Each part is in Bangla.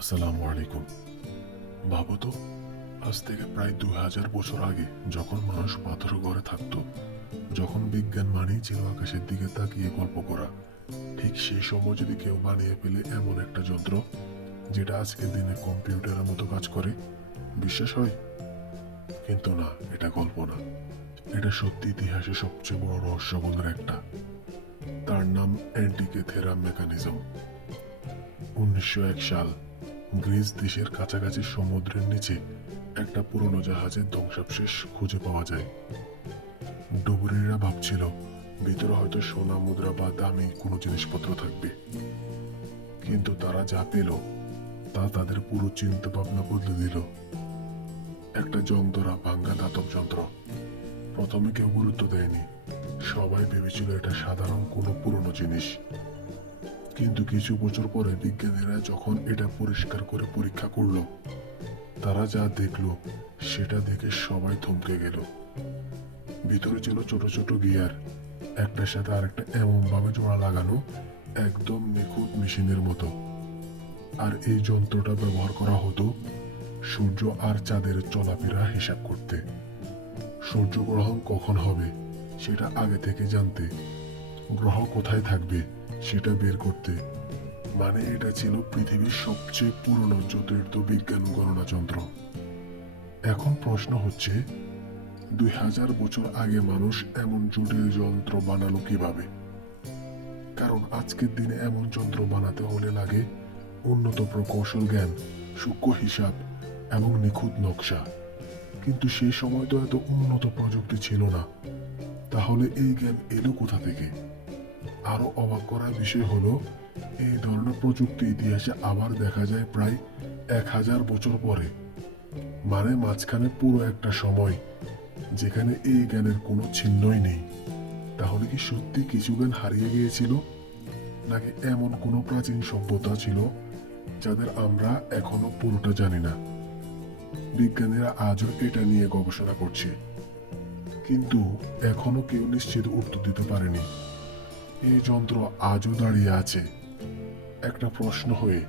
আসসালামু আলাইকুম। ভাবো তো, আজ থেকে প্রায় 2000 বছর আগে যখন মানুষ পাথর ঘরে থাকতো, যখন বিজ্ঞান মানেই ছিল আকাশের দিকে তাকিয়ে গল্প করা, ঠিক সেই সময় যদি কেউ বানিয়ে ফেলে এমন একটা যন্ত্র যেটা আজকের দিনে কম্পিউটারের মতো কাজ করে, বিশ্বাস হয়? কিন্তু না, এটা গল্প না, এটা সত্যি ইতিহাসের সবচেয়ে বড় রহস্যগুলোর একটা। তার নাম অ্যান্টিকেথেরা মেকানিজম। 1901 সাল, গ্রিস দেশের কাছাকাছি সমুদ্রের নিচে একটা পুরনো জাহাজের ধ্বংসাবশেষ খুঁজে পাওয়া যায়। ডুবুরিরা ভাবছিল ভিতরে হয়তো সোনা মুদ্রা বা দামি কোনো জিনিসপত্র থাকবে, কিন্তু তারা যা পেল তা তাদের পুরো চিন্তা ভাবনা বদলে দিল। একটা যন্ত্রা, ভাঙ্গা ধাতব যন্ত্র। প্রথমে কেউ গুরুত্ব দেয়নি, সবাই ভেবেছিল এটা সাধারণ কোনো পুরনো জিনিস। কিন্তু কিছু বছর পরে বিজ্ঞানীরা যখন এটা পরিষ্কার করে পরীক্ষা করলো, তারা যা দেখলো সেটা দেখে সবাই থমকে গেল। ভিতরে ছিল ছোট ছোট গিয়ার, একটার সাথে আরেকটা এমন ভাবে জোড়া লাগানো, একদম নিখুঁত মেশিনের মতো। আর এই যন্ত্রটা ব্যবহার করা হতো সূর্য আর চাঁদের চলাফেরা হিসাব করতে। সূর্যগ্রহণ কখন হবে সেটা আগে থেকে জানতে, গ্রহ কোথায় থাকবে সেটা বের করতে। মানে এটা ছিল পৃথিবীর সবচেয়ে পুরনো জ্যোতির্বিজ্ঞান গণনা যন্ত্র। এখন প্রশ্ন হচ্ছে, 2000 বছর আগে মানুষ এমন জটিল যন্ত্র বানালো কিভাবে? কারণ আজকের দিনে এমন যন্ত্র বানাতে হলে লাগে উন্নত প্রকৌশল জ্ঞান, সূক্ষ্ম হিসাব এবং নিখুঁত নকশা। কিন্তু সেই সময় তো এত উন্নত প্রযুক্তি ছিল না। তাহলে এই জ্ঞান এলো কোথা থেকে? আরো অবাক করার বিষয় হলো, এই ধরনের প্রযুক্তি ইতিহাসে আবার দেখা যায় প্রায় 1000 বছর পরে। মানে মাঝখানে পুরো একটা সময় যেখানে এই জ্ঞানের কোনো চিহ্নই নেই। তাহলে কি সত্যি কিছু জ্ঞান হারিয়ে গিয়েছিল, নাকি এমন কোনো প্রাচীন সভ্যতা ছিল যাদের আমরা এখনো পুরোটা জানি না? বিজ্ঞানীরা আজও এটা নিয়ে গবেষণা করছে, কিন্তু এখনো কেউ নিশ্চিত উত্তর দিতে পারেনি। এই যন্ত্র আজও দাঁড়িয়ে আছে একটা প্রশ্ন হয়ে,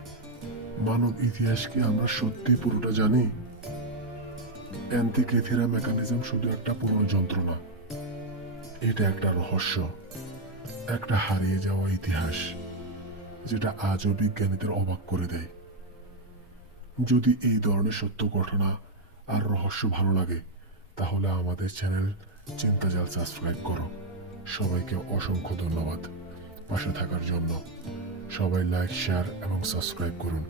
মানব ইতিহাস কি আমরা সত্যি পুরোটা জানি? অ্যান্টিকেথেরা মেকানিজম শুধু একটা পুরনো যন্ত্র না, এটা একটা রহস্য, একটা হারিয়ে যাওয়া ইতিহাস, যেটা আজও বিজ্ঞানীদের অবাক করে দেয়। যদি এই ধরনের সত্য ঘটনা আর রহস্য ভালো লাগে, তাহলে আমাদের চ্যানেল চিন্তাজাল সাবস্ক্রাইব করো। সবাইকে অসংখ্য ধন্যবাদ পাশে থাকার জন্য। সবাই লাইক, শেয়ার এবং সাবস্ক্রাইব করুন।